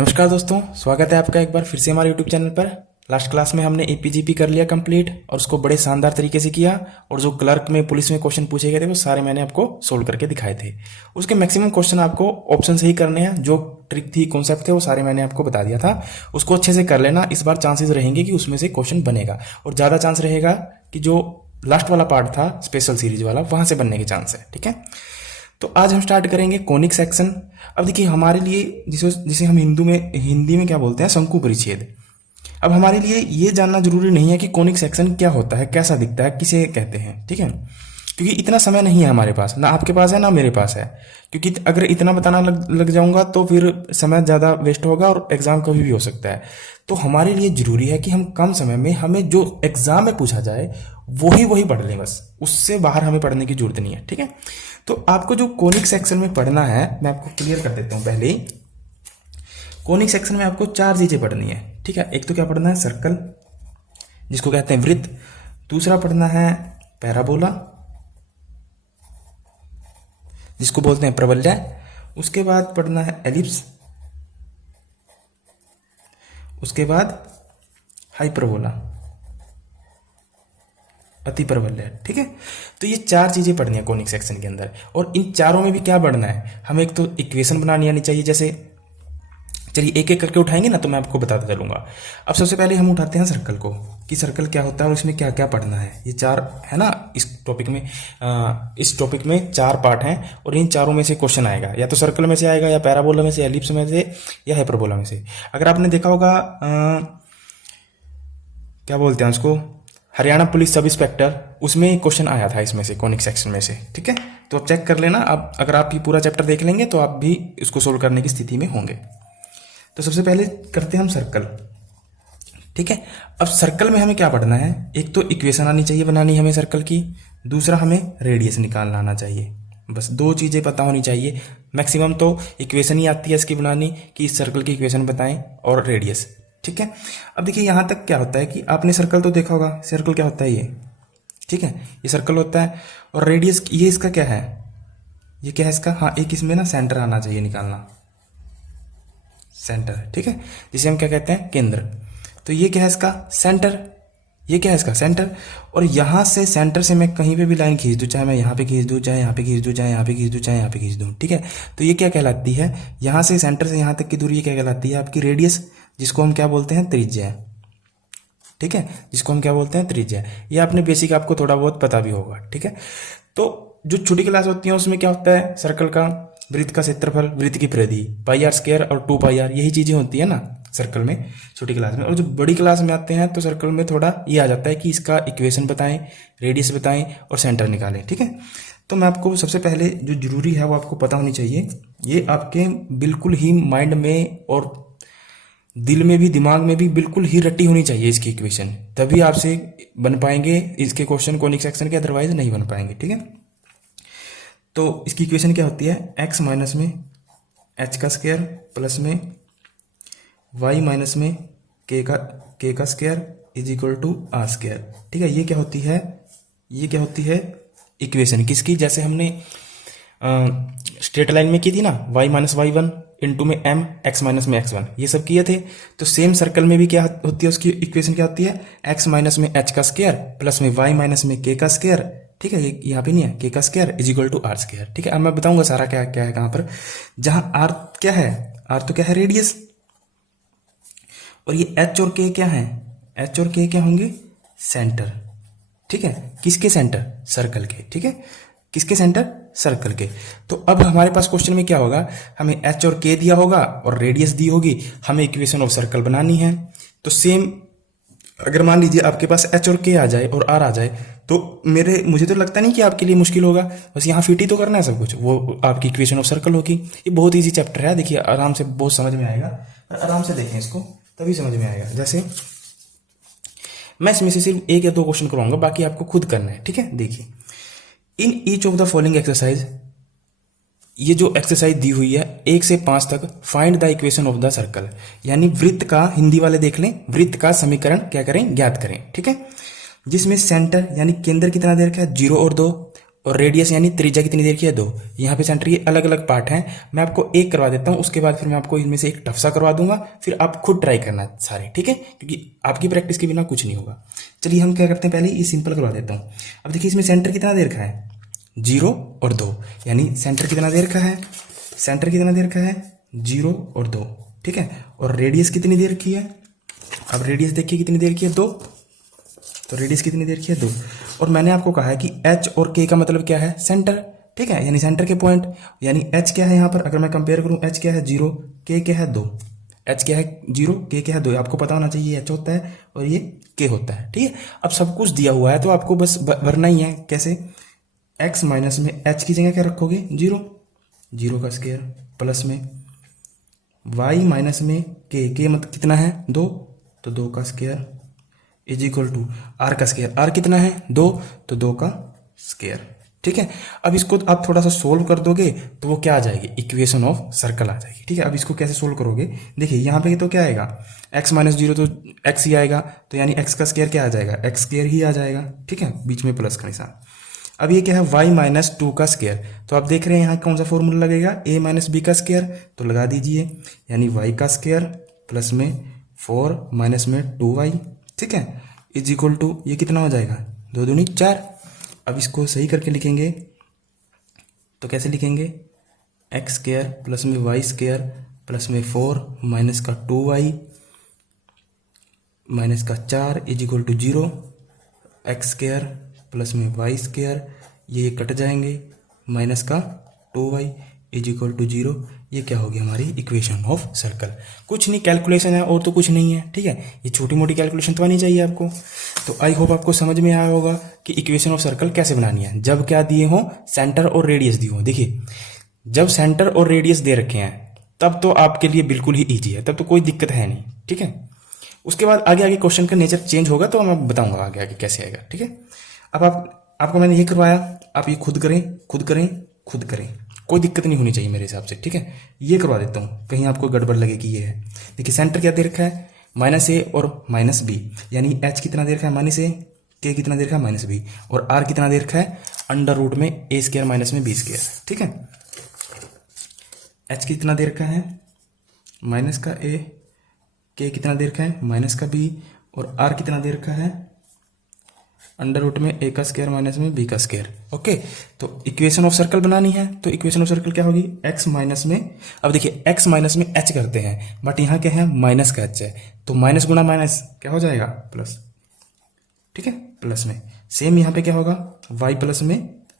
नमस्कार दोस्तों, स्वागत है आपका एक बार फिर से हमारे यूट्यूब चैनल पर। लास्ट क्लास में हमने एपीजीपी कर लिया कंप्लीट और उसको बड़े शानदार तरीके से किया। और जो क्लर्क में पुलिस में क्वेश्चन पूछे गए थे वो सारे मैंने आपको सोल्व करके दिखाए थे। उसके मैक्सिमम क्वेश्चन आपको ऑप्शन से ही करने हैं। जो ट्रिक थी, कॉन्सेप्ट थे, वो सारे मैंने आपको बता दिया था। उसको अच्छे से कर लेना। इस बार चांसेस रहेंगे कि उसमें से क्वेश्चन बनेगा और ज़्यादा चांस रहेगा कि जो लास्ट वाला पार्ट था स्पेशल सीरीज वाला, वहाँ से बनने के चांस है। ठीक है, तो आज हम स्टार्ट करेंगे कोनिक सेक्शन। अब देखिए, हमारे लिए जिसे हम हिंदी में क्या बोलते हैं, शंकु परिच्छेद। अब हमारे लिए ये जानना जरूरी नहीं है कि कोनिक सेक्शन क्या होता है, कैसा दिखता है, किसे कहते हैं। ठीक है, क्योंकि इतना समय नहीं है हमारे पास, ना आपके पास है ना मेरे पास है। क्योंकि अगर इतना बताना लग जाऊंगा तो फिर समय ज़्यादा वेस्ट होगा और एग्जाम कभी भी हो सकता है। तो हमारे लिए जरूरी है कि हम कम समय में हमें जो एग्जाम में पूछा जाए वही पढ़ लें, बस उससे बाहर हमें पढ़ने की जरूरत नहीं है। ठीक है, तो आपको जो कोनिक सेक्शन में पढ़ना है मैं आपको क्लियर कर देता हूं पहले ही। कोनिक सेक्शन में आपको चार चीजें पढ़नी है। ठीक है, एक तो क्या पढ़ना है, सर्कल जिसको कहते हैं वृत्त। दूसरा पढ़ना है पैराबोला जिसको बोलते हैं प्रवलय। उसके बाद पढ़ना है एलिप्स। उसके बाद हाइपरबोला, अति प्रवलय। ठीक है, तो ये चार चीजें पढ़नी है कोनिक सेक्शन के अंदर। और इन चारों में भी क्या पढ़ना है, हमें एक तो इक्वेशन बनानी आनी चाहिए। जैसे चलिए एक एक करके उठाएंगे ना, तो मैं आपको बताता चलूंगा। अब सबसे पहले हम उठाते हैं सर्कल को, कि सर्कल क्या होता है और इसमें क्या क्या पढ़ना है। ये चार है ना इस टॉपिक में चार पार्ट हैं और इन चारों में से क्वेश्चन आएगा। या तो सर्कल में से आएगा, या पैराबोला में से, एलिप्स में से, या हाइपरबोला में से। अगर आपने देखा होगा क्या बोलते हैं उसको, हरियाणा पुलिस सब इंस्पेक्टर, उसमें क्वेश्चन आया था इसमें से, कोनिक सेक्शन में से। ठीक है, तो अब चेक कर लेना। अब अगर आप ये पूरा चैप्टर देख लेंगे तो आप भी इसको सोल्व करने की स्थिति में होंगे। तो सबसे पहले करते हैं हम सर्कल। ठीक है, अब सर्कल में हमें क्या पढ़ना है, एक तो इक्वेशन आनी चाहिए बनानी हमें सर्कल की। दूसरा हमें रेडियस निकालना आना चाहिए। बस दो चीजें पता होनी चाहिए। मैक्सिमम तो इक्वेशन ही आती है इसकी बनानी, कि इस सर्कल की इक्वेशन बताएं, और रेडियस। ठीक है, अब देखिए यहां तक क्या होता है कि आपने सर्कल तो देखा होगा। सर्कल क्या होता है ये, ठीक है, ये सर्कल होता है। और रेडियस ये इसका क्या है, ये क्या है इसका, हाँ एक इसमें ना सेंटर आना चाहिए, निकालना सेंटर। ठीक है, जिसे हम क्या कहते हैं, केंद्र। तो ये क्या है इसका सेंटर, ये क्या है इसका सेंटर। और यहां से सेंटर से मैं कहीं पे भी लाइन खींच दूं, चाहे मैं यहां पे खींच दूं, चाहे यहां पे खींच दूं, चाहे यहां पे खींच दूं, चाहे यहां पे खींच दूं। ठीक है, तो ये क्या कहलाती है, यहां से सेंटर से यहां तक की दूरी ये क्या कहलाती है, आपकी रेडियस, जिसको हम क्या बोलते हैं, त्रिज्या। ठीक है, जिसको हम क्या बोलते हैं, त्रिज्या। ये आपने बेसिक आपको थोड़ा बहुत पता भी होगा। ठीक है, तो जो छोटी क्लास होती है उसमें क्या होता है, सर्कल का, वृत्त का क्षेत्रफल, वृत्त की परिधि, पाई आर स्क्वायर और 2 पाई आर, यही चीजें होती है ना सर्कल में, छोटी क्लास में। और जो बड़ी क्लास में आते हैं तो सर्कल में थोड़ा ये आ जाता है कि इसका इक्वेशन बताएं, रेडियस बताएं और सेंटर निकालें। ठीक है, तो मैं आपको सबसे पहले जो जरूरी है वो आपको पता होनी चाहिए। ये आपके बिल्कुल ही माइंड में और दिल में भी, दिमाग में भी बिल्कुल ही रटी होनी चाहिए इसकी इक्वेशन, तभी आपसे बन पाएंगे इसके क्वेश्चन कोनिक सेक्शन के, अदरवाइज नहीं बन पाएंगे। ठीक है, तो इसकी इक्वेशन क्या होती है, x माइनस में h का स्क्वायर प्लस में y माइनस में k का square is equal to r square. ठीक है, ये क्या होती है, ये क्या होती है इक्वेशन किसकी, जैसे हमने स्ट्रेट लाइन में की थी ना, y minus y one into में m, x माइनस में x1, ये सब किए थे। तो सेम सर्कल में भी क्या होती है, उसकी इक्वेशन क्या होती है, x माइनस में h का स्क्वायर प्लस में y माइनस में k का स्क्वायर। ठीक है, ये यहाँ पे नहीं है, k का square is equal to r square. ठीक है, अब मैं बताऊंगा सारा क्या क्या है कहाँ पर। जहां r क्या है, r तो क्या है, रेडियस। और ये h और k क्या है, h और k क्या होंगे, सेंटर। ठीक है, किसके सेंटर, सर्कल के। ठीक है, किसके सेंटर, सर्कल के। तो अब हमारे पास क्वेश्चन में क्या होगा, हमें h और k दिया होगा और रेडियस दी होगी, हमें इक्वेशन ऑफ सर्कल बनानी है। तो सेम अगर मान लीजिए आपके पास h और k आ जाए और r आ जाए, तो मुझे तो लगता नहीं कि आपके लिए मुश्किल होगा। बस यहाँ फिट ही तो करना है सब कुछ, वो आपकी इक्वेशन ऑफ सर्कल होगी। ये बहुत इजी चैप्टर है, देखिए आराम से बहुत समझ में आएगा। आराम से देखें इसको, तभी समझ में आएगा। जैसे मैं इसमें से सिर्फ एक या दो क्वेश्चन करवाऊंगा, बाकी आपको खुद करना है। ठीक है, देखिए in each of the following exercise, ये जो एक्सरसाइज दी हुई है 1 से 5 तक, find the equation of the circle, यानी वृत्त का, हिंदी वाले देख लें, वृत्त का समीकरण क्या करें, ज्ञात करें। ठीक है, जिसमें सेंटर यानी केंद्र कितना दे रखा है, 0 और 2, और रेडियस यानी त्रिज्या कितनी देर की है 2। यहाँ पे सेंटर ये अलग अलग पार्ट हैं, मैं आपको एक करवा देता हूँ, उसके बाद फिर मैं आपको इनमें से एक टफ सा करवा दूंगा, फिर आप खुद ट्राई करना सारे, ठीक है, क्योंकि आपकी प्रैक्टिस के बिना कुछ नहीं होगा। चलिए हम क्या करते हैं, पहले ये सिंपल करवा देता हूँ। अब देखिए इसमें सेंटर कितना देर का है 0 और 2, यानी सेंटर कितना देर का है, सेंटर कितना देर का है 0 और 2, ठीक है। और रेडियस कितनी देर की है, अब रेडियस देखिए कितनी देर की है 2, तो रेडियस कितनी देर की है 2। और मैंने आपको कहा है कि एच और के का मतलब क्या है सेंटर, ठीक है, यानी सेंटर के पॉइंट, यानी एच क्या है यहाँ पर, अगर मैं कंपेयर करूँ एच क्या है 0, के क्या है 2, एच क्या है 0, के क्या है 2, आपको पता होना चाहिए एच होता है और ये के होता है, ठीक है। अब सब कुछ दिया हुआ है तो आपको बस भरना ही है, कैसे, एक्स माइनस में एच की जगह क्या रखोगे 0, 0 का स्क्वायर, प्लस में वाई माइनस में के मतलब कितना है 2, तो 2 का square is equal to r का स्क्वायर, आर कितना है 2, तो 2 का स्क्वायर, ठीक है। अब इसको आप थोड़ा सा सोल्व कर दोगे तो वो क्या आ जाएगी, इक्वेशन ऑफ सर्कल आ जाएगी, ठीक है। अब इसको कैसे सोल्व करोगे, देखिए यहाँ पे तो क्या आएगा x माइनस 0 तो x ही आएगा, तो यानी x का स्क्वायर क्या आ जाएगा, x स्क्वायर ही आ जाएगा, ठीक है, बीच में प्लस का निशान। अब ये क्या है y माइनस 2 का स्क्वायर, तो आप देख रहे हैं यहाँ कौन सा फॉर्मूला लगेगा, a माइनस बी का स्क्वायर, तो लगा दीजिए, यानी y का स्क्वायर प्लस में 4 माइनस में 2y, ठीक है, इज इक्वल टू ये कितना हो जाएगा 2 दूनी 4। अब इसको सही करके लिखेंगे तो कैसे लिखेंगे, एक्स स्क्वायर प्लस में वाई स्क्वायर प्लस में 4 माइनस का 2y माइनस का 4 is equal to 0, x square plus में वाई स्क्वायर, ये कट जाएंगे, माइनस का 2y इज इक्वल टू 0, ये क्या होगी हमारी इक्वेशन ऑफ सर्कल। कुछ नहीं, कैलकुलेशन है और तो कुछ नहीं है, ठीक है, ये छोटी मोटी कैलकुलेशन तो आनी चाहिए आपको। तो आई होप आपको समझ में आया होगा कि इक्वेशन ऑफ सर्कल कैसे बनानी है, जब क्या दिए हों, सेंटर और रेडियस दिए हों। देखिए जब सेंटर और रेडियस दे रखे हैं तब तो आपके लिए बिल्कुल ही ईजी है, तब तो कोई दिक्कत है नहीं, ठीक है। उसके बाद आगे आगे क्वेश्चन का नेचर चेंज होगा तो मैं बताऊंगा आगे आगे कैसे आएगा, ठीक है। अब आपको मैंने ये करवाया, आप ये खुद करें खुद करें खुद करें, कोई दिक्कत नहीं होनी चाहिए मेरे हिसाब से, ठीक है। ये करवा देता हूँ, कहीं आपको गड़बड़ लगे कि ये है। देखिए सेंटर क्या दे रखा है -a और -b, यानी h कितना दे रखा है -a, k कितना दे रखा है -b, और r कितना दे रखा है अंडर रूट में a स्क्वायर माइनस में b स्क्वायर, ठीक है। h कितना दे रखा है माइनस का a, k कितना दे रखा है माइनस का b, और r कितना दे रखा है अंडर रूट में a का स्क्वायर माइनस में b का स्क्वायर, ओके। तो इक्वेशन ऑफ सर्कल बनानी है, तो इक्वेशन ऑफ सर्कल क्या होगी, x माइनस में, अब देखिए x माइनस में h करते हैं, बट यहाँ क्या है माइनस का h है, तो माइनस गुना माइनस क्या हो जाएगा प्लस, ठीक है, प्लस में। सेम यहाँ पे क्या होगा y प्लस में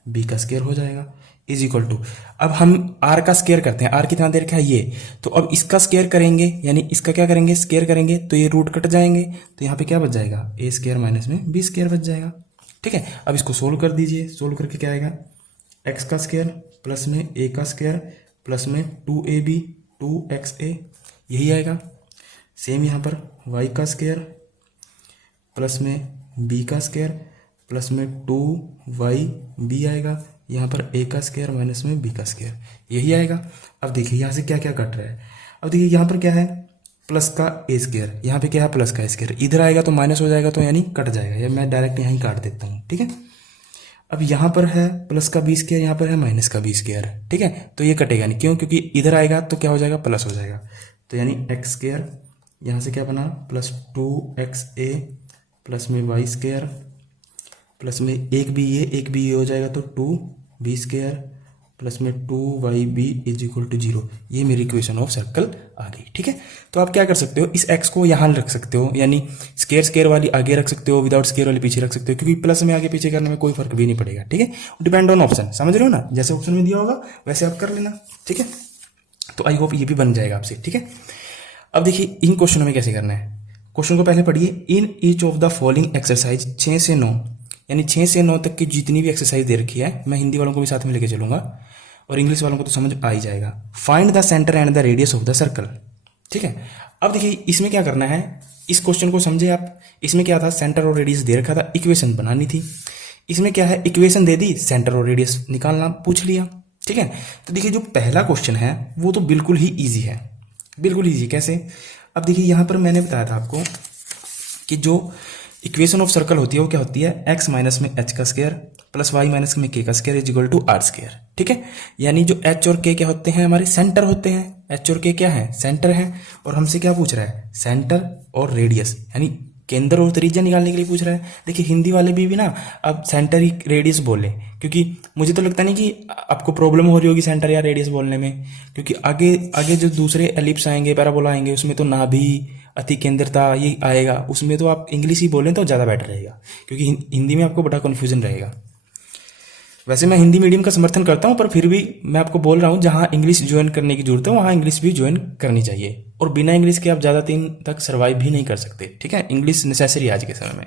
b का स्क्वायर हो जाएगा, इज इक्वल टू, अब हम r का स्क्वायर करते हैं, r कितना देर का है ये, तो अब इसका स्क्वायर करेंगे, यानी इसका क्या करेंगे स्क्वायर करेंगे, तो ये रूट कट जाएंगे, तो यहाँ पे क्या बच जाएगा a स्क्वायर माइनस में b स्क्वायर बच जाएगा, ठीक है। अब इसको सोल्व कर दीजिए, सोल्व करके क्या आएगा, x का स्क्वायर प्लस में a का स्क्वायर प्लस में 2ab 2xa, यही आएगा। सेम यहाँ पर y का स्क्वायर प्लस में b का स्क्वायर प्लस में 2yb आएगा, यहाँ पर a का स्क्वायर माइनस में b का स्क्वायर, यही आएगा। अब देखिए यहाँ से क्या क्या कट रहा है, अब देखिए यहाँ पर क्या है प्लस का a स्क्वायर, यहाँ पे क्या है प्लस का स्क्वायर, इधर आएगा तो माइनस हो जाएगा, तो यानी कट जाएगा, या मैं डायरेक्ट यहाँ ही काट देता हूँ, ठीक है। अब यहाँ पर है प्लस का b स्क्वायर, यहाँ पर है माइनस का b स्क्वायर, ठीक है, तो ये कटेगा नहीं, क्यों, क्योंकि इधर आएगा तो क्या हो जाएगा प्लस हो जाएगा, तो यानी एक्स स्क्वायर, यहाँ से क्या बना प्लस 2xa प्लस में वाई स्क्वायर प्लस में एक भी ये हो जाएगा, तो 2b स्क्वायर प्लस में 2yb इज इक्वल टू 0, ये मेरी इक्वेशन ऑफ सर्कल आ गई, ठीक है। तो आप क्या कर सकते हो, इस x को यहाँ रख सकते हो, यानी स्क्वायर स्क्वायर वाली आगे रख सकते हो, विदाउट स्क्वायर वाली पीछे रख सकते हो, क्योंकि प्लस में आगे पीछे करने में कोई फर्क भी नहीं पड़ेगा, ठीक है। डिपेंड ऑन ऑप्शन, समझ रहे हो ना, जैसे ऑप्शन में दिया होगा वैसे आप कर लेना, ठीक है। तो आई होप ये भी बन जाएगा आपसे, ठीक है। अब देखिए इन क्वेश्चनों में कैसे करना है, क्वेश्चन को पहले पढ़िए, in each of the following exercise 6 से 9, यानी 6 से 9 तक की जितनी भी एक्सरसाइज दे रखी है, मैं हिंदी वालों को भी साथ में लेके चलूंगा और इंग्लिश वालों को तो समझ आ ही जाएगा। Find the centre and the radius of the circle, ठीक है। अब देखिए इसमें क्या करना है, इस क्वेश्चन को समझे आप, इसमें क्या था सेंटर और रेडियस दे रखा था, इक्वेशन बनानी थी। इसमें क्या है, इक्वेशन दे दी, सेंटर और रेडियस निकालना पूछ लिया, ठीक है। तो देखिए जो पहला क्वेश्चन है वो तो बिल्कुल ही ईजी है, बिल्कुल ईजी। कैसे, अब देखिए यहाँ पर मैंने बताया था आपको कि जो इक्वेशन ऑफ सर्कल होती है वो क्या होती है, एक्स माइनस में एच का स्क्वायर प्लस वाई माइनस में के का square is equal to r square. ठीक है, यानी जो एच और के क्या होते हैं, हमारे सेंटर होते हैं। एच और के क्या है, सेंटर है। और हमसे क्या पूछ रहा है, सेंटर और रेडियस, यानी केंद्र और त्रिज्या निकालने के लिए पूछ रहा है। देखिए हिंदी वाले भी ना अब सेंटर ही रेडियस बोले, क्योंकि मुझे तो लगता नहीं कि आपको प्रॉब्लम हो रही होगी सेंटर या रेडियस बोलने में, क्योंकि आगे आगे जो दूसरे एलिप्स आएंगे, पैराबोला आएंगे, उसमें तो नाभि, अति केंद्रता ये आएगा, उसमें तो आप इंग्लिश ही बोलें तो ज़्यादा बेटर रहेगा, क्योंकि हिंदी में आपको बड़ा कन्फ्यूजन रहेगा। वैसे मैं हिंदी मीडियम का समर्थन करता हूँ, पर फिर भी मैं आपको बोल रहा हूँ जहाँ इंग्लिश ज्वाइन करने की जरूरत है वहाँ इंग्लिश भी ज्वाइन करनी चाहिए। और बिना इंग्लिश के आप ज़्यादा दिन तक सर्वाइव भी नहीं कर सकते। ठीक है, इंग्लिश नेसेसरी आज के समय में।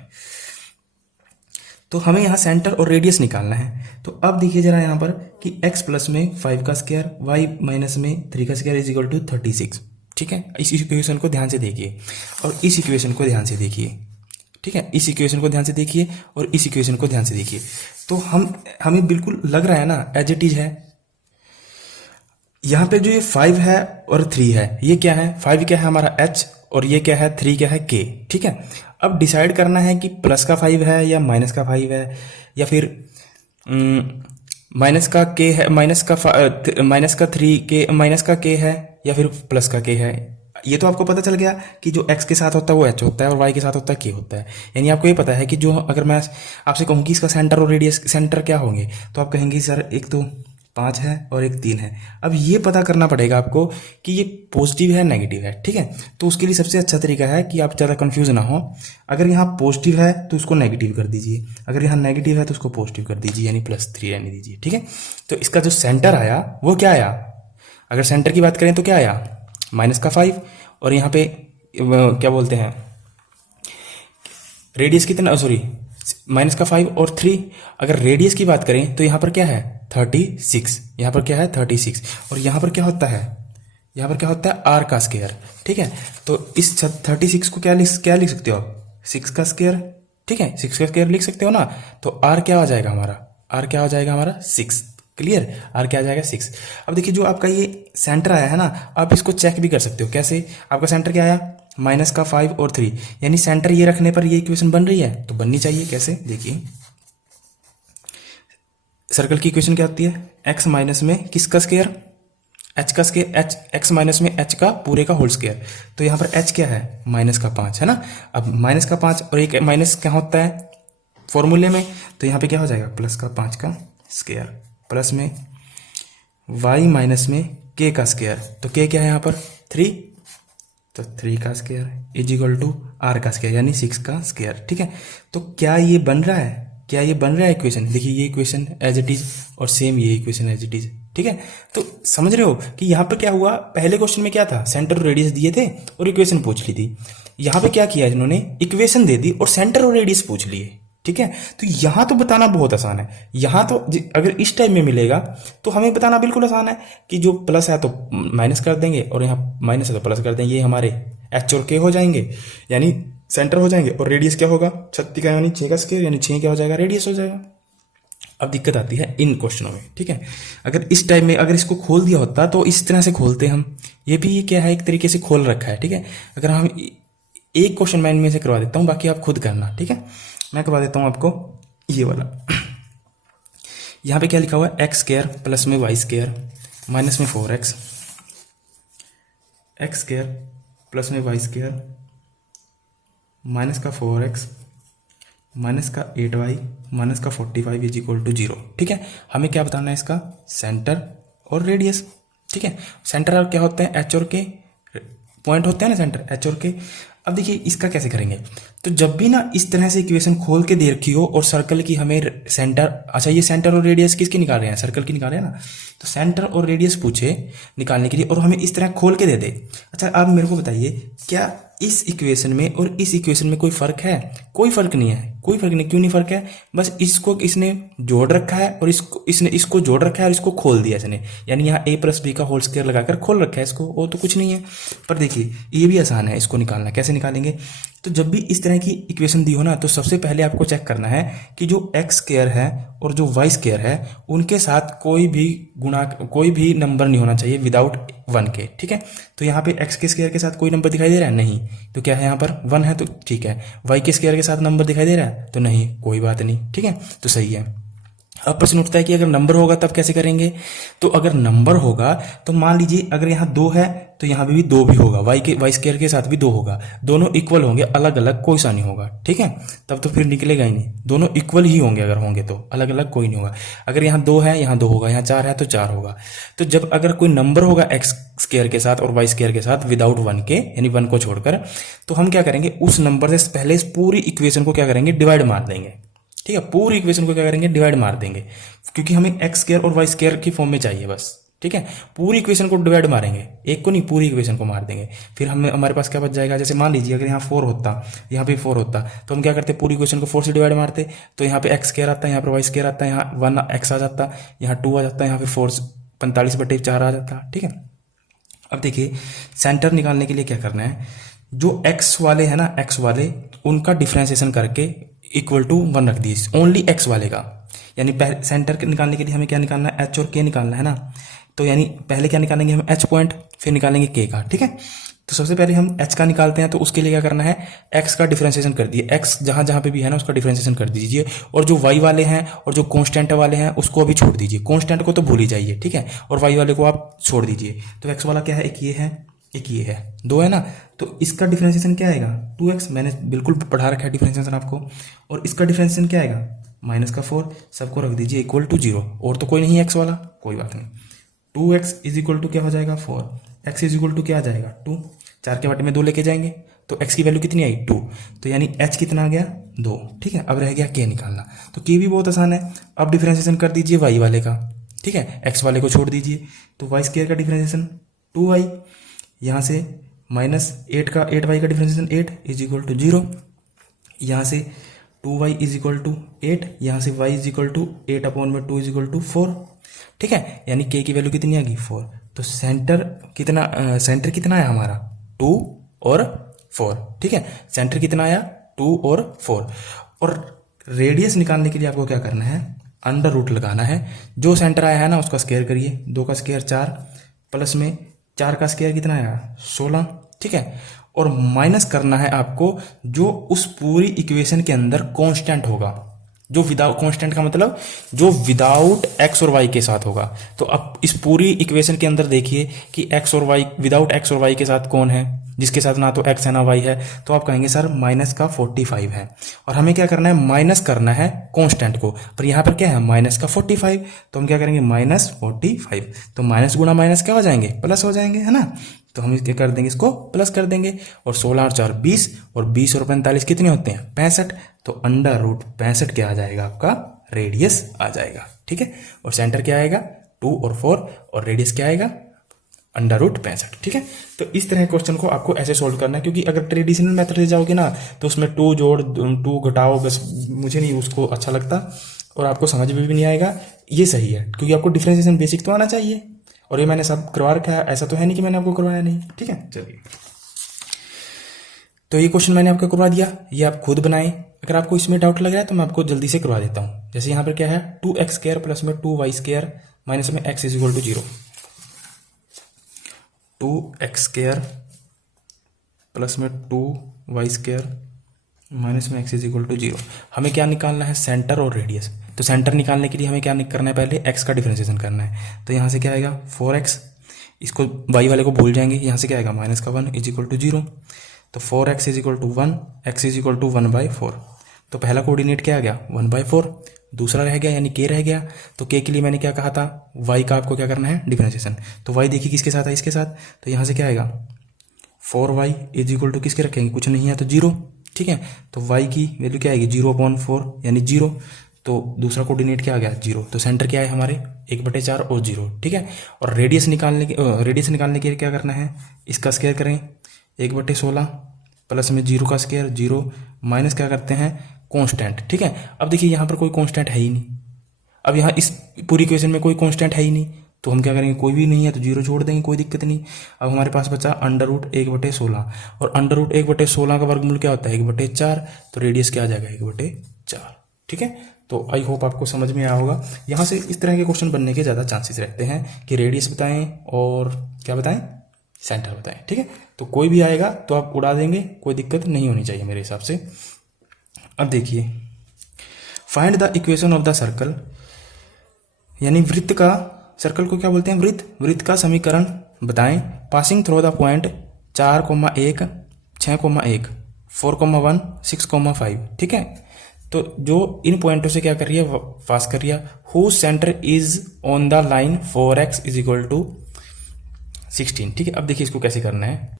तो हमें यहाँ सेंटर और रेडियस निकालना है। तो अब देखिए जरा यहाँ पर कि x प्लस में 5 का स्क्वायर, y माइनस में 3 का स्क्वायर इज इक्वल टू 36। ठीक है, इस इक्वेशन को ध्यान से देखिए और इस इक्वेशन को ध्यान से देखिए। ठीक है, इस इक्वेशन को ध्यान से देखिए और इस इक्वेशन को ध्यान से देखिए। तो हमें बिल्कुल लग रहा है ना एज इट इज है। यहाँ पे जो ये 5 है और 3 है, ये क्या है, 5 क्या है हमारा h और ये क्या है 3 क्या है k। ठीक है, अब डिसाइड करना है कि प्लस का 5 है या माइनस का 5 है, या फिर माइनस का k है, माइनस का 3 k, माइनस का k है, या फिर प्लस का k है। ये तो आपको पता चल गया कि जो x के साथ होता है वो h होता है और y के साथ होता है k होता है। यानी आपको ये पता है कि जो अगर मैं आपसे कहूँ कि इसका सेंटर और रेडियस सेंटर क्या होंगे, तो आप कहेंगे सर एक तो 5 है और एक 3 है। अब ये पता करना पड़ेगा आपको कि ये पॉजिटिव है नेगेटिव है। ठीक है, तो उसके लिए सबसे अच्छा तरीका है कि आप ज़्यादा कंफ्यूज ना हो। अगर यहाँ पॉजिटिव है तो उसको नेगेटिव कर दीजिए, अगर यहाँ नेगेटिव है तो उसको पॉजिटिव कर दीजिए, यानी +3 रहने दीजिए। ठीक है, तो इसका जो सेंटर आया वो क्या आया, अगर सेंटर की बात करें तो क्या आया, -5। और यहाँ पे क्या बोलते हैं रेडियस कितना, सॉरी -5 और 3। अगर रेडियस की बात करें तो यहाँ पर क्या है 36, यहाँ पर क्या है 36, और यहाँ पर क्या होता है, यहाँ पर क्या होता है r का स्क्वायर। ठीक है, तो इस 36 को क्या लिख सकते हो आप, 6 का स्क्वायर। ठीक है, 6 का स्क्वायर लिख सकते हो ना, तो r क्या आ जाएगा हमारा, r क्या आ जाएगा हमारा 6। क्लियर, r क्या आ जाएगा 6। अब देखिए जो आपका ये सेंटर आया है ना, आप इसको चेक भी कर सकते हो। कैसे, आपका सेंटर क्या आया -5 और 3, यानी सेंटर ये रखने पर ये इक्वेशन बन रही है, तो बननी चाहिए। कैसे, देखिए सर्कल की इक्वेशन क्या होती है, x माइनस में किसका स्क्वायर, h का स्क्वायर, x माइनस में h का पूरे का होल स्क्वायर। तो यहाँ पर h क्या है -5 है ना। अब -5 और एक माइनस क्या होता है फॉर्मूले में, तो यहाँ पे क्या हो जाएगा +5 का स्क्वायर प्लस में y माइनस में k का स्क्वायर। तो k क्या है यहाँ पर 3, तो 3 का square is equal to r का स्क्वायर यानी 6 का स्क्वायर। ठीक है, तो क्या ये बन रहा है, क्या ये बन रहा है इक्वेशन। देखिए ये इक्वेशन एज इट इज और सेम ये इक्वेशन एज इट इज। ठीक है, तो समझ रहे हो कि यहाँ पे क्या हुआ, पहले क्वेश्चन में क्या था, सेंटर और रेडियस दिए थे और इक्वेशन पूछ ली थी। यहाँ पे क्या किया इन्होंने, इक्वेशन दे दी और सेंटर और रेडियस पूछ लिए। ठीक है, तो यहाँ तो बताना बहुत आसान है। यहाँ तो अगर इस टाइम में मिलेगा तो हमें बताना बिल्कुल आसान है कि जो प्लस है तो माइनस कर देंगे और यहाँ माइनस है तो प्लस कर देंगे, ये हमारे एच और के हो जाएंगे यानी सेंटर हो जाएंगे, और रेडियस क्या होगा 36 का यानी 6 का स्क्वायर यानी 6 क्या हो जाएगा रेडियस हो जाएगा। अब दिक्कत आती है इन क्वेश्चनों में। ठीक है, अगर इस टाइम में अगर इसको खोल दिया होता तो इस तरह से खोलते हम, ये भी क्या है एक तरीके से खोल रखा है। ठीक है, अगर हम एक क्वेश्चन मैं इनमें से करवा देता हूँ, बाकी आप खुद करना। ठीक है, मैं करवा देता हूँ आपको ये वाला। यहाँ पे क्या लिखा हुआ है x² प्लस में y² माइनस में 4x, x² प्लस में y² माइनस का 4x माइनस का 8y माइनस का 45 इज इक्वल टू 0। ठीक है, हमें क्या बताना है इसका सेंटर और रेडियस। ठीक है, सेंटर और क्या होते हैं h और k, पॉइंट होते हैं ना सेंटर h और k। अब देखिए इसका कैसे करेंगे, तो जब भी ना इस तरह से इक्वेशन खोल के दे रखी हो और सर्कल की हमें सेंटर, अच्छा ये सेंटर और रेडियस किसकी निकाल रहे हैं, सर्कल की निकाल रहे हैं ना, तो सेंटर और रेडियस पूछे निकालने के लिए और हमें इस तरह खोल के दे दे। अच्छा आप मेरे को बताइए क्या इस इक्वेशन में और इस इक्वेशन में कोई फर्क है, कोई फर्क नहीं है, कोई फर्क नहीं। क्यों नहीं फर्क है, बस इसको इसने जोड़ रखा है और इसने इसको जोड़ रखा है और इसको खोल दिया इसने, यानी यहाँ a प्लस बी का होल स्क्वायर लगाकर खोल रखा है इसको, वो तो कुछ नहीं है। पर देखिए ये भी आसान है इसको निकालना, कैसे निकालेंगे, तो जब भी इस तरह की इक्वेशन दी हो ना, तो सबसे पहले आपको चेक करना है कि जो x² है और जो y² है उनके साथ कोई भी नंबर नहीं होना चाहिए विदाउट 1 के। ठीक है, तो यहाँ पे x के स्क्वायर के साथ कोई नंबर दिखाई दे रहा है, नहीं, तो क्या है यहाँ पर 1 है, तो ठीक है। y के स्क्वायर के साथ नंबर दिखाई दे रहा है, तो नहीं, कोई बात नहीं। ठीक है, तो सही है। अब प्रश्न उठता है कि अगर नंबर होगा तब कैसे करेंगे। तो अगर नंबर होगा तो मान लीजिए अगर यहाँ 2 है तो यहाँ भी 2 भी होगा, वाई स्क्वायर के साथ भी 2 होगा, दोनों इक्वल होंगे, अलग अलग कोई सा नहीं होगा, ठीक है। तब तो फिर निकलेगा ही नहीं, दोनों इक्वल ही होंगे, अगर होंगे तो अलग अलग कोई नहीं होगा। अगर यहाँ 2 है यहाँ 2 होगा, यहाँ 4 है तो 4 होगा। तो जब अगर कोई नंबर होगा एक्स स्क्वायर के साथ और वाई स्क्वायर के साथ विदाउट 1 के, यानी 1 को छोड़कर, तो हम क्या करेंगे, उस नंबर से पहले इस पूरी इक्वेशन को क्या करेंगे, डिवाइड मार देंगे, ठीक है। पूरी इक्वेशन को क्या करेंगे, डिवाइड मार देंगे, क्योंकि हमें एक्स स्क्वायर और वाई स्क्वायर की फॉर्म में चाहिए बस, ठीक है। पूरी इक्वेशन को डिवाइड मारेंगे, एक को नहीं, पूरी इक्वेशन को मार देंगे। फिर हमारे पास क्या बच जाएगा, जैसे मान लीजिए अगर यहाँ 4 होता, यहाँ पे 4 होता, तो हम क्या करते, पूरी इक्वेशन को 4 से डिवाइड मारते, तो यहाँ पे एक्स स्क्वायर आता है, यहाँ पर वाई स्क्वायर आता है, यहाँ 1 एक्स आ जाता, यहाँ 2 आ जाता है, यहाँ पे 4 45/4 आ जाता, ठीक है। अब देखिए सेंटर निकालने के लिए क्या करना है, जो एक्स वाले है ना, एक्स वाले उनका डिफ्रेंसिएशन करके इक्वल टू 1 रख दिए, ओनली एक्स वाले का। यानी सेंटर के निकालने के लिए हमें क्या निकालना है, एच और के निकालना है ना। तो यानी पहले क्या निकालेंगे हम, एच पॉइंट, फिर निकालेंगे के का, ठीक है। तो सबसे पहले हम एच का निकालते हैं, तो उसके लिए क्या करना है, एक्स का डिफ्रेंसिएशन कर दिए, एक्स जहां जहां पे भी है ना उसका डिफ्रेंसिएशन कर दीजिए, और जो वाई वाले हैं और जो कांस्टेंट वाले हैं उसको अभी छोड़ दीजिए, कांस्टेंट को तो भूल ही जाइए, ठीक है, और वाई वाले को आप छोड़ दीजिए। तो एक्स वाला क्या है, एक ये है, एक ये है, 2 है ना। तो इसका डिफ्रेंसिएशन क्या आएगा, 2x, मैंने बिल्कुल पढ़ा रखा है डिफ्रेंसिएशन आपको। और इसका डिफ्रेंसिएशन क्या आएगा, -4, सबको रख दीजिए इक्वल टू 0, और तो कोई नहीं है एक्स वाला, कोई बात नहीं। 2x इज इक्वल टू क्या हो जाएगा, 4, x इज इक्वल टू क्या आ जाएगा, 2, 4 के बटे में 2 लेके जाएंगे, तो x की वैल्यू कितनी आई, 2, तो यानी h कितना आ गया, 2, ठीक है। अब रह गया k निकालना, तो k भी बहुत आसान है। अब डिफ्रेंसिएशन कर दीजिए y वाले का, ठीक है, x वाले को छोड़ दीजिए, तो वाई स्क्वायर का डिफ्रेंसिएशन 2y, यहाँ से -8y का डिफ्रेंसिएशन 8 इज इक्वल टू 0, यहाँ से 2y इज इक्वल टू 8, यहाँ से y is equal to 8/2 is equal to 4, ठीक है। यानी k की वैल्यू कितनी आ गई, 4। तो सेंटर कितना आया हमारा, 2 और 4, ठीक है। सेंटर कितना आया, 2 और 4। और रेडियस निकालने के लिए आपको क्या करना है, अंडर रूट लगाना है, जो सेंटर आया है ना उसका स्क्वायर करिए, 2 का स्क्वायर 4, प्लस में 4 का स्क्वायर कितना आया, 16, ठीक है। और माइनस करना है आपको जो उस पूरी इक्वेशन के अंदर कांस्टेंट होगा, जो विदाउट, कांस्टेंट का मतलब जो विदाउट एक्स और वाई के साथ होगा। तो अब इस पूरी इक्वेशन के अंदर देखिए कि एक्स और वाई, विदाउट एक्स और वाई के साथ कौन है, जिसके साथ ना तो एक्स है ना वाई है, तो आप कहेंगे सर -45 है। और हमें क्या करना है, माइनस करना है कांस्टेंट को, पर यहाँ पर क्या है -45, तो हम क्या करेंगे -45, तो माइनस गुणा माइनस क्या हो जाएंगे, प्लस हो जाएंगे, है ना। तो हम क्या कर देंगे, इसको प्लस कर देंगे, और 16 और 4 20, और 20 और 45 कितने होते हैं, 65, तो अंडर रूट 65 क्या आ जाएगा, आपका रेडियस आ जाएगा, ठीक है। और सेंटर क्या आएगा, 2 और 4, और रेडियस क्या आएगा, अंडर रूट 65, ठीक है। तो इस तरह क्वेश्चन को आपको ऐसे सोल्व करना है, क्योंकि अगर ट्रेडिशनल मेथड से जाओगे ना तो उसमें 2 जोड़ 2 घटाओ, बस मुझे नहीं उसको अच्छा लगता, और आपको समझ में भी नहीं आएगा। ये सही है, क्योंकि आपको डिफरेंशिएशन बेसिक तो आना चाहिए, और ये मैंने सब करवा रखा है, ऐसा तो है नहीं कि मैंने आपको करवाया नहीं, ठीक है। चलिए, तो ये क्वेश्चन मैंने आपको करवा दिया, ये आप खुद बनाएं। अगर आपको इसमें डाउट लग रहा है तो मैं आपको जल्दी से करवा देता हूँ। जैसे यहाँ पर क्या है, 2x² प्लस में 2y² माइनस में x is equal to 0, 2x² plus में 2y² माइनस में x इज इक्वल टू 0। हमें क्या निकालना है, सेंटर और रेडियस। तो सेंटर निकालने के लिए हमें क्या करना है, पहले x का डिफरेंशिएशन करना है। तो यहाँ से क्या आएगा 4x, इसको y वाले को भूल जाएंगे, यहाँ से क्या आएगा -1 इज इक्वल टू 0, तो 4x is equal to 1, x is equal to 1/4। तो पहला कोऑर्डिनेट क्या आ गया 1/4, दूसरा रह गया यानी k रह गया। तो k के लिए मैंने क्या कहा था, y का आपको क्या करना है डिफरेंशिएशन। तो y देखिए किसके साथ है, इसके साथ, तो यहाँ से क्या आएगा 4y इज इक्वल टू किसके रखेंगे, कुछ नहीं है तो 0, ठीक है। तो y की वैल्यू क्या आएगी 0/4 यानी 0, तो दूसरा कोऑर्डिनेट क्या आ गया 0। तो सेंटर क्या है हमारे 1/4 और 0, ठीक है। और रेडियस निकालने के लिए क्या करना है, इसका स्क्वायर करें 1/16 प्लस में 0 का स्क्वायर 0 माइनस क्या करते हैं कांस्टेंट, ठीक है। अब देखिए यहाँ पर कोई कांस्टेंट है ही नहीं, अब यहाँ इस पूरी इक्वेशन में कोई कांस्टेंट है ही नहीं, तो हम क्या करेंगे, कोई भी नहीं है तो 0 छोड़ देंगे, कोई दिक्कत नहीं। अब हमारे पास बचा √1/16, और √1/16 का वर्गमूल क्या होता है 1/4, तो रेडियस क्या आ जाएगा 1/4, ठीक है। तो आई होप आपको समझ में आया होगा। यहाँ से इस तरह के क्वेश्चन बनने के ज़्यादा चांसेस रहते हैं कि रेडियस बताएं और क्या बताएं, सेंटर बताएं, ठीक है। तो कोई भी आएगा तो आप उड़ा देंगे, कोई दिक्कत नहीं होनी चाहिए मेरे हिसाब से। अब देखिए, find the equation of the circle यानी वृत्त का, सर्कल को क्या बोलते हैं, वृत्त का समीकरण बताएं। पासिंग थ्रू द पॉइंट 4,1, 6,1, 4,1, 6,5, ठीक है। तो जो इन पॉइंटों से क्या कर रही है, पास कर रही है। Who centre is on the line 4x is equal to 16, ठीक है। अब देखिए इसको कैसे करना है।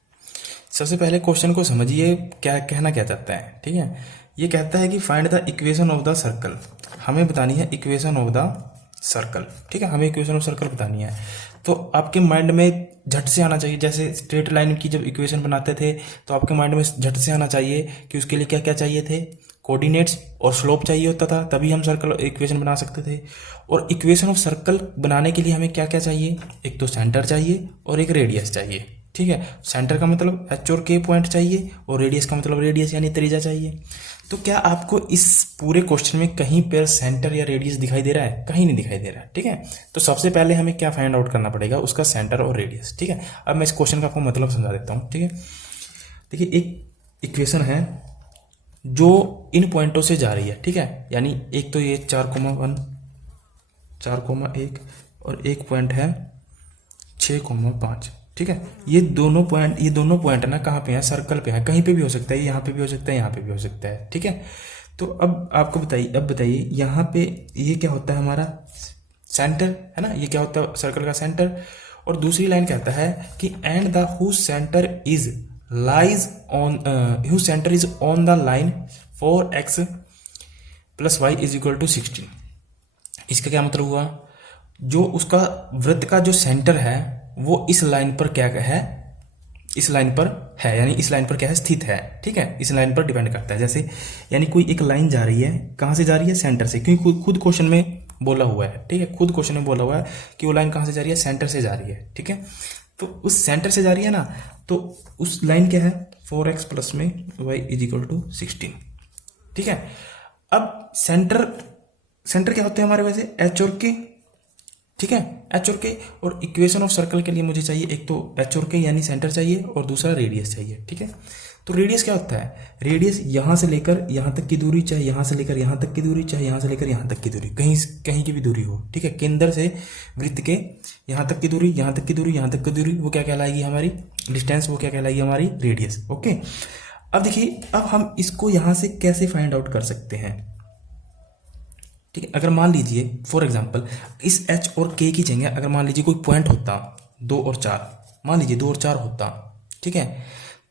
सबसे पहले क्वेश्चन को समझिए, क्या कहना क्या चाहता है, ठीक है। ये कहता है कि find the equation of the circle, हमें बतानी है इक्वेशन ऑफ द सर्कल, ठीक है। हमें इक्वेशन ऑफ सर्कल बतानी है। तो आपके माइंड में झट से आना चाहिए, जैसे स्ट्रेट लाइन की जब इक्वेशन बनाते थे तो आपके माइंड में झट से आना चाहिए कि उसके लिए क्या क्या चाहिए थे, कोऑर्डिनेट्स और स्लोप चाहिए होता था, तभी हम सर्कल इक्वेशन बना सकते थे। और इक्वेशन ऑफ सर्कल बनाने के लिए हमें क्या क्या चाहिए, एक तो सेंटर चाहिए और एक रेडियस चाहिए, ठीक है। सेंटर का मतलब एच और के पॉइंट चाहिए और रेडियस का मतलब रेडियस यानी त्रिज्या चाहिए। तो क्या आपको इस पूरे क्वेश्चन में कहीं पर सेंटर या रेडियस दिखाई दे रहा है, कहीं नहीं दिखाई दे रहा है, ठीक है। तो सबसे पहले हमें क्या फाइंड आउट करना पड़ेगा, उसका सेंटर और रेडियस, ठीक है। अब मैं इस क्वेश्चन का आपको मतलब समझा देता हूँ, ठीक है। देखिए एक इक्वेशन है जो इन पॉइंटों से जा रही है, ठीक है। यानी एक तो ये 4,1, 4,1 और एक पॉइंट है 6,5, ठीक है। ये दोनों पॉइंट ना कहाँ पे है, सर्कल पे है। कहीं पे भी हो सकता है, यहाँ पे भी हो सकता है, यहाँ पे भी हो सकता है, ठीक है। तो अब आपको बताइए यहाँ पे ये क्या होता है, हमारा सेंटर है ना, ये क्या होता है, सर्कल का सेंटर। और दूसरी लाइन कहता है कि and the who centre is on the line 4x + y is equal to 16। इसका क्या मतलब हुआ, जो उसका वृत्त का जो सेंटर है वो इस लाइन पर क्या है, इस लाइन पर है, यानी इस लाइन पर क्या है, स्थित है, ठीक है। इस लाइन पर डिपेंड करता है। जैसे यानी कोई एक लाइन जा रही है, कहाँ से जा रही है, सेंटर से, क्योंकि खुद क्वेश्चन में बोला हुआ है, ठीक है। खुद क्वेश्चन में बोला हुआ है कि वो लाइन कहाँ से जा रही है, सेंटर से जा रही है, ठीक है। तो उस सेंटर से जा रही है ना, तो उस लाइन क्या है, 4x + में y इज इक्वल टू 16, ठीक है। अब सेंटर क्या होते हैं हमारे वैसे, एच और के, ठीक है, एच और के। और इक्वेशन ऑफ सर्कल के लिए मुझे चाहिए एक तो एच और के यानी सेंटर चाहिए और दूसरा रेडियस चाहिए, ठीक है। तो रेडियस क्या होता है, रेडियस यहाँ से लेकर यहाँ तक की दूरी, चाहे यहाँ से लेकर यहाँ तक की दूरी, चाहे यहाँ से लेकर यहाँ तक की दूरी, कहीं की भी दूरी हो, ठीक है। केंद्र से वृत्त के यहाँ तक की दूरी, यहाँ तक की दूरी, यहाँ तक की दूरी, वो क्या कहलाएगी हमारी डिस्टेंस, वो क्या कहलाएगी हमारी रेडियस, ओके। अब देखिए, अब हम इसको यहाँ से कैसे फाइंड आउट कर सकते हैं, ठीक है। अगर मान लीजिए फॉर एग्जांपल इस एच और के की जगह अगर मान लीजिए कोई पॉइंट होता 2 और 4, मान लीजिए 2 और 4 होता, ठीक है।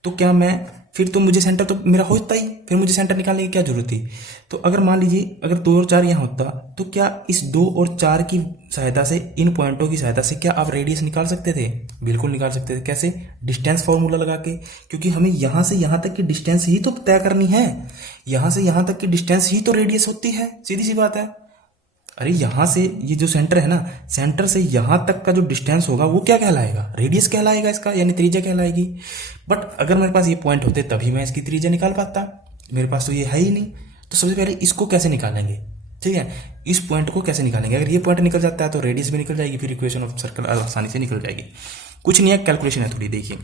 तो क्या मैं फिर तो मुझे सेंटर तो मेरा होता ही, फिर मुझे सेंटर निकालने की क्या जरूरत थी। तो अगर मान लीजिए अगर 2 और 4 यहाँ होता, तो क्या इस 2 और 4 की सहायता से, इन पॉइंटों की सहायता से क्या आप रेडियस निकाल सकते थे, बिल्कुल निकाल सकते थे। कैसे, डिस्टेंस फॉर्मूला लगा के, क्योंकि हमें यहाँ से यहाँ तक की डिस्टेंस ही तो तय करनी है, यहाँ से यहाँ तक की डिस्टेंस ही तो रेडियस होती है, सीधी सी बात है। अरे यहाँ से ये जो सेंटर है ना, सेंटर से यहाँ तक का जो डिस्टेंस होगा वो क्या कहलाएगा, रेडियस कहलाएगा इसका, यानी त्रिज्या कहलाएगी। बट अगर मेरे पास ये पॉइंट होते तभी मैं इसकी त्रिज्या निकाल पाता, मेरे पास तो ये है ही नहीं। तो सबसे पहले इसको कैसे निकालेंगे, ठीक है, इस पॉइंट को कैसे निकालेंगे। अगर ये पॉइंट निकल जाता है तो रेडियस भी निकल जाएगी, फिर इक्वेशन ऑफ सर्कल आसानी से निकल जाएगी। कुछ नहीं है, कैलकुलेशन है थोड़ी। देखिए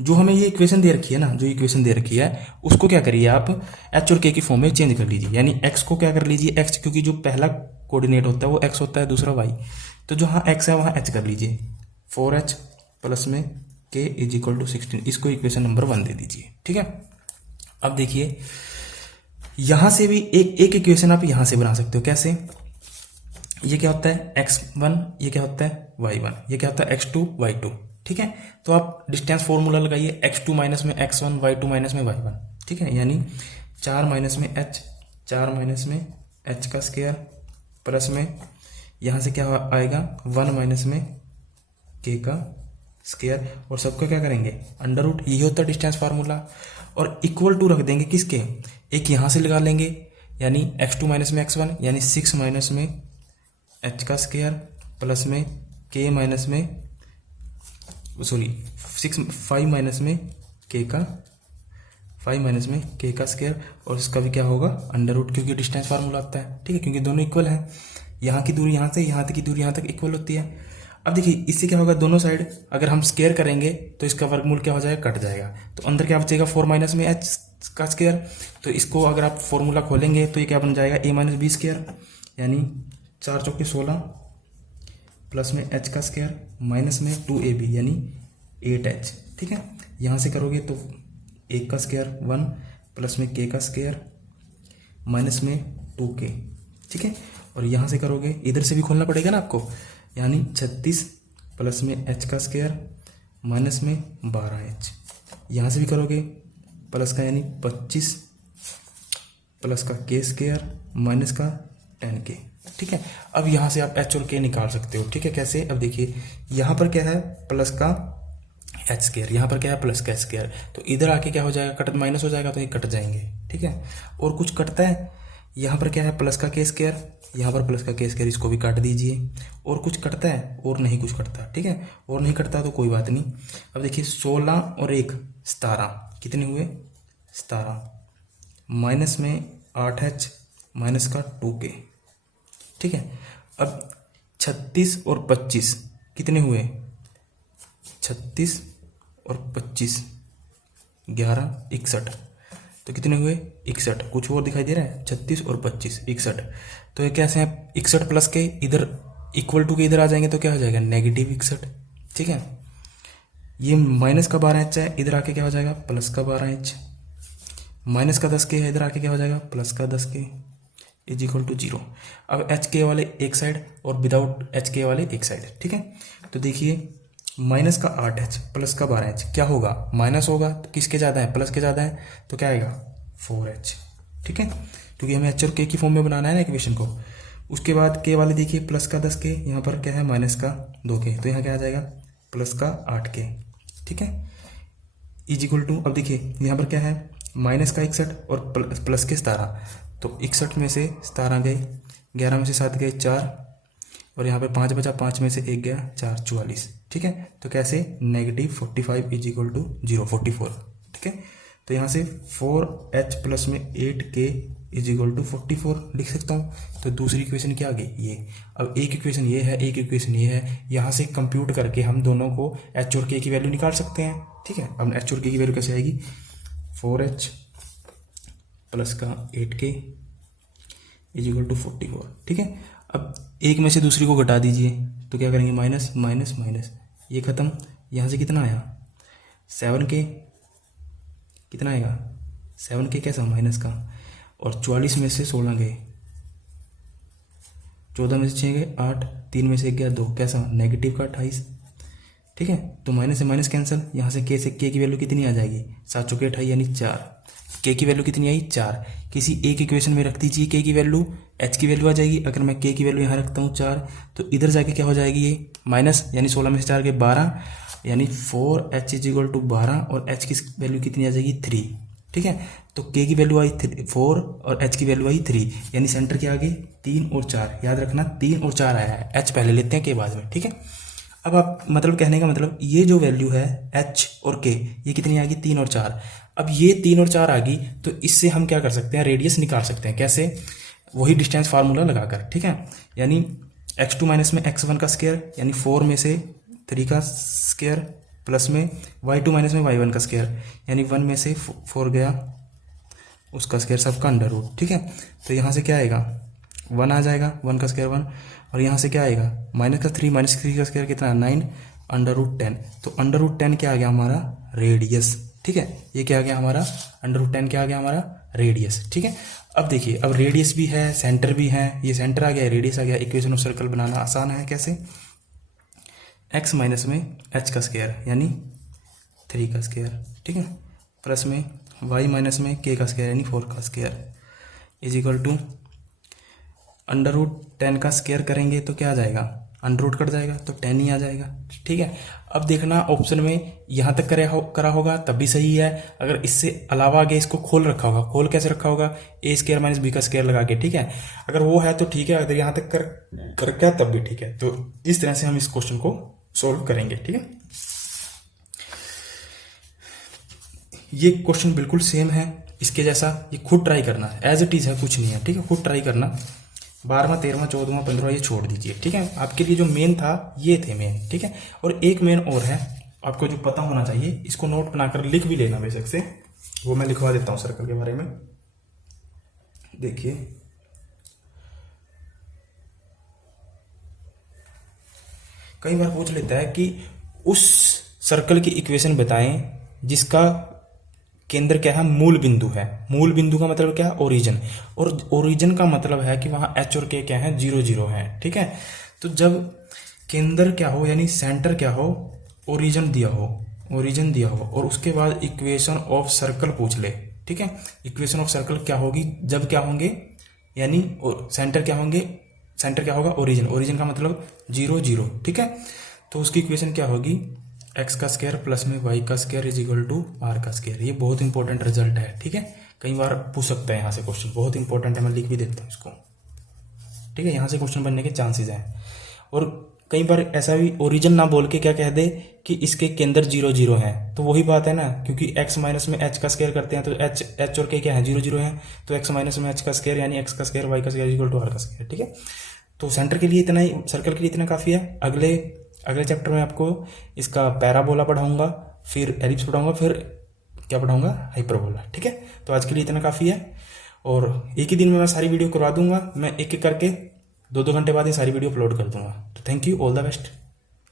जो हमें ये इक्वेशन दे रखी है ना, जो इक्वेशन दे रखी है उसको क्या करिए आप एच और के की फॉर्म में चेंज कर लीजिए। यानी एक्स को क्या कर लीजिए, एक्स, क्योंकि जो पहला कोऑर्डिनेट होता है वो एक्स होता है, दूसरा वाई, तो जहाँ एक्स है वहाँ एच कर लीजिए। 4h + में के इज इक्वल टू 16, इसको इक्वेशन नंबर 1 दे दीजिए, ठीक है। अब देखिए यहाँ से भी एक इक्वेशन आप यहाँ से बना सकते हो। कैसे, ये क्या होता है x1, ये क्या होता है y1, ये क्या होता है x2 y2, ठीक है। तो आप डिस्टेंस फॉर्मूला लगाइए, x2 माइनस में x1, y2 माइनस में y1, ठीक है। यानी 4 माइनस में h, 4 माइनस में h का स्क्वायर प्लस में यहाँ से क्या आएगा 1 माइनस में k का स्क्वायर, और सबका क्या करेंगे अंडर रूट, यही होता है डिस्टेंस फार्मूला। और इक्वल टू रख देंगे किसके, एक यहाँ से लगा लेंगे, यानी x2 माइनस में x1, यानी 6 माइनस में h का स्क्वायर प्लस में k माइनस में 5 माइनस में k का 5 माइनस में k का स्क्वायर, और इसका भी क्या होगा अंडर रूट, क्योंकि डिस्टेंस फार्मूला आता है, ठीक है। क्योंकि दोनों इक्वल हैं, यहाँ की दूरी यहाँ से यहाँ तक की दूरी यहाँ तक इक्वल होती है। अब देखिए इससे क्या होगा, दोनों साइड अगर हम स्क्वायर करेंगे तो इसका वर्गमूल क्या हो जाएगा, कट जाएगा। तो अंदर क्या बचेगा 4 माइनस में h का स्क्वायर। तो इसको अगर आप फॉर्मूला खोलेंगे तो ये क्या बन जाएगा a माइनस बी स्क्वायर, यानी 4 चौके 16 प्लस में h का स्क्वायर माइनस में 2ab यानी 8h। ठीक है, यहाँ से करोगे तो 1 का स्क्वायर 1 प्लस में k का स्क्वायर माइनस में 2k। ठीक है, और यहाँ से करोगे, इधर से भी खोलना पड़ेगा ना आपको, यानी 36 प्लस में h का स्क्वायर माइनस में 12h। यहाँ से भी करोगे प्लस का यानी 25 प्लस का k स्क्वायर माइनस का 10k। ठीक है, अब यहाँ से आप h और k निकाल सकते हो। ठीक है, कैसे? अब देखिए यहाँ पर क्या है, प्लस का h स्क्वायर, यहाँ पर क्या है, प्लस का h स्क्वायर, तो इधर आके क्या हो जाएगा, कट माइनस हो जाएगा तो ये कट जाएंगे। ठीक है, और कुछ कटता है, यहाँ पर क्या है, प्लस का k स्क्वायर, यहाँ पर प्लस का k स्क्वायर, इसको भी काट दीजिए। और कुछ कटता है, और नहीं कुछ कटता। ठीक है, और नहीं कटता तो कोई बात नहीं। अब देखिए 16 और 1 17, कितने हुए 17, माइनस में 8h माइनस का 2k। ठीक है, अब 36 और 25 कितने हुए, 36 और 25 11 61, तो कितने हुए 61। कुछ और दिखाई दे रहा है, 36 और 25 61, तो ये कैसे हैं 61 प्लस के इधर इक्वल टू के इधर आ जाएंगे तो क्या हो जाएगा, नेगेटिव 61। ठीक है, ये माइनस का 12h है, इधर आके क्या हो जाएगा, प्लस का 12h, माइनस का 10k है, इधर आके क्या हो जाएगा, प्लस का 10k इज इक्वल टू 0। अब एच के वाले एक साइड और विदाउट एच के वाले एक साइड। ठीक है, तो देखिए माइनस का 8h प्लस का 12h क्या होगा, माइनस होगा तो किसके ज़्यादा है, प्लस के ज़्यादा है, तो क्या आएगा 4h। ठीक है, क्योंकि हमें एच और के की फॉर्म में बनाना है ना इक्वेशन को। उसके बाद के वाले देखिए प्लस का 10k, यहाँ पर क्या है माइनस का 2k, तो यहाँ क्या आ जाएगा प्लस का 8k। ठीक है, इज इक्वल टू, अब देखिए यहाँ पर क्या है माइनस का 61 और प्लस के 17, तो 61 में से 17 गए, 11 में से 7 गए 4, और यहाँ पे 5 बचा, 5 में से 1 गया 4 44। ठीक है, तो कैसे नेगेटिव 45 इज इक्वल टू 0 44। ठीक है, तो यहाँ से 4h प्लस में 8k इज इक्वल टू 44 लिख सकता हूँ। तो दूसरी इक्वेशन क्या आ गई ये। अब एक इक्वेशन ये है, एक इक्वेशन ये है, यहाँ से कंप्यूट करके हम दोनों को h और k की वैल्यू निकाल सकते हैं। ठीक है, अब h और k की वैल्यू कैसे आएगी, 4h प्लस का 8k इज इक्वल टू 44। ठीक है, अब एक में से दूसरी को घटा दीजिए तो क्या करेंगे, माइनस माइनस माइनस, ये खत्म। यहाँ से कितना आया 7k, कितना आएगा 7k कैसा माइनस का, और 44 में से 16 गए, 14 में से 6 गए 8, 3 में से 1 गया 2, कैसा नेगेटिव का 28। ठीक है, तो माइनस से माइनस कैंसिल, यहाँ से k की वैल्यू कितनी आ जाएगी, 7 चौके 28 यानी 4, k की वैल्यू कितनी आई 4। किसी एक इक्वेशन में रख दीजिए k की वैल्यू, h की वैल्यू आ जाएगी। अगर मैं k की वैल्यू यहाँ रखता हूँ 4, तो इधर जाके क्या हो जाएगी ये माइनस, यानी 16 में से 4 के 12, यानी 4h इज इक्वल टू 12, और h की वैल्यू कितनी आ जाएगी 3। ठीक है, तो k की वैल्यू आई 4 और h की वैल्यू आई 3, यानी सेंटर के आगे 3 और 4, याद रखना 3 और 4 आया है, h पहले लेते हैं k बाद में। ठीक है, अब आप मतलब कहने का मतलब ये जो वैल्यू है h और k ये कितनी आएगी 3 और 4। अब ये 3 और 4 आ गई तो इससे हम क्या कर सकते हैं, रेडियस निकाल सकते हैं। कैसे, वही डिस्टेंस फार्मूला लगाकर। ठीक है, यानी x2 माइनस में x1 का स्क्वायर यानी 4 में से 3 का स्क्वायर प्लस में y2 माइनस में y1 का स्क्वायर यानी 1 में से 4 गया उसका स्क्वायर, सबका अंडर रूट। ठीक है, तो यहाँ से क्या आएगा 1 आ जाएगा, 1 का स्क्वायर 1, और यहाँ से क्या आएगा माइनस का 3 का स्क्वायर कितना 9 अंडर रूट 10, तो अंडर रूट 10 क्या आ गया हमारा रेडियस। ठीक है, ये क्या आ गया हमारा अंडर रूट 10 क्या आ गया हमारा रेडियस। ठीक है, अब देखिए अब रेडियस भी है सेंटर भी है, ये सेंटर आ गया रेडियस आ गया, इक्वेशन ऑफ सर्कल बनाना आसान है। कैसे, x माइनस में h का स्क्वायर यानी 3 का स्क्वायर, ठीक है, प्लस में y माइनस में k का स्क्वायर यानी 4 का square is equal to under root 10 का स्क्वायर करेंगे तो क्या आ जाएगा, अंडर रूट कट जाएगा तो 10 ही आ जाएगा। ठीक है, अब देखना ऑप्शन में यहाँ तक करा होगा तब भी सही है, अगर इससे अलावा आगे इसको खोल रखा होगा, खोल कैसे रखा होगा ए स्क्वायर माइनस बी का स्क्वायर लगा के। ठीक है, अगर वो है तो ठीक है, अगर यहाँ तक कर क्या तब भी ठीक है। तो इस तरह से हम इस क्वेश्चन को सोल्व करेंगे। ठीक है, ये क्वेश्चन बिल्कुल सेम है इसके जैसा, ये खुद ट्राई करना है, एज इट इज है, कुछ नहीं है। ठीक है, खुद ट्राई करना, 12वां 13वां 14वां 15वां ये छोड़ दीजिए। ठीक है, आपके लिए जो मेन था ये थे मेन। ठीक है, और एक मेन और है आपको जो पता होना चाहिए, इसको नोट बनाकर लिख भी लेना बेशक से, वो मैं लिखवा देता हूँ सर्कल के बारे में। देखिए कई बार पूछ लेता है कि उस सर्कल की इक्वेशन बताएं जिसका केंद्र क्या है, मूल बिंदु है। मूल बिंदु का मतलब क्या है, ओरिजिन। और ओरिजिन का मतलब है कि वहां एच और के क्या है, 0 0 है। ठीक है, तो जब केंद्र क्या हो यानी सेंटर क्या हो, ओरिजिन दिया हो, ओरिजिन दिया हो और उसके बाद इक्वेशन ऑफ सर्कल पूछ ले। ठीक है, इक्वेशन ऑफ सर्कल क्या होगी, जब क्या होंगे यानी सेंटर क्या होंगे, सेंटर क्या होगा, ओरिजिन। ओरिजिन का मतलब 0 0। ठीक है, तो उसकी इक्वेशन क्या होगी, एक्स का स्क्वायर प्लस में वाई का square is equal to r का स्क्वायर। ये बहुत इंपॉर्टेंट रिजल्ट है। ठीक है, कई बार पूछ सकता है यहाँ से क्वेश्चन, बहुत इंपॉर्टेंट है, मैं लिख भी देता हूँ इसको। ठीक है, यहाँ से क्वेश्चन बनने के चांसेस हैं। और कई बार ऐसा भी ओरिजिन ना बोल के क्या कह दे कि इसके केंद्र 0 0 है, तो वही बात है ना, क्योंकि x माइनस में h का स्क्वायर करते हैं तो h और k क्या है, 0 0 है, तो x माइनस में h का स्क्वायर यानी x का स्क्वायर y का स्क्वायर इक्वल टू r का स्क्वायर। ठीक है, तो सेंटर के लिए इतना ही, सर्कल के लिए इतना काफ़ी है। अगले चैप्टर में आपको इसका पैराबोला पढ़ाऊंगा, फिर एलिप्स पढ़ाऊंगा, फिर क्या पढ़ाऊंगा, हाइपरबोला। ठीक है, तो आज के लिए इतना काफ़ी है। और एक ही दिन में मैं सारी वीडियो करवा दूंगा, मैं एक एक करके 2 2 घंटे बाद ये सारी वीडियो अपलोड कर दूंगा। तो thank you, all the best.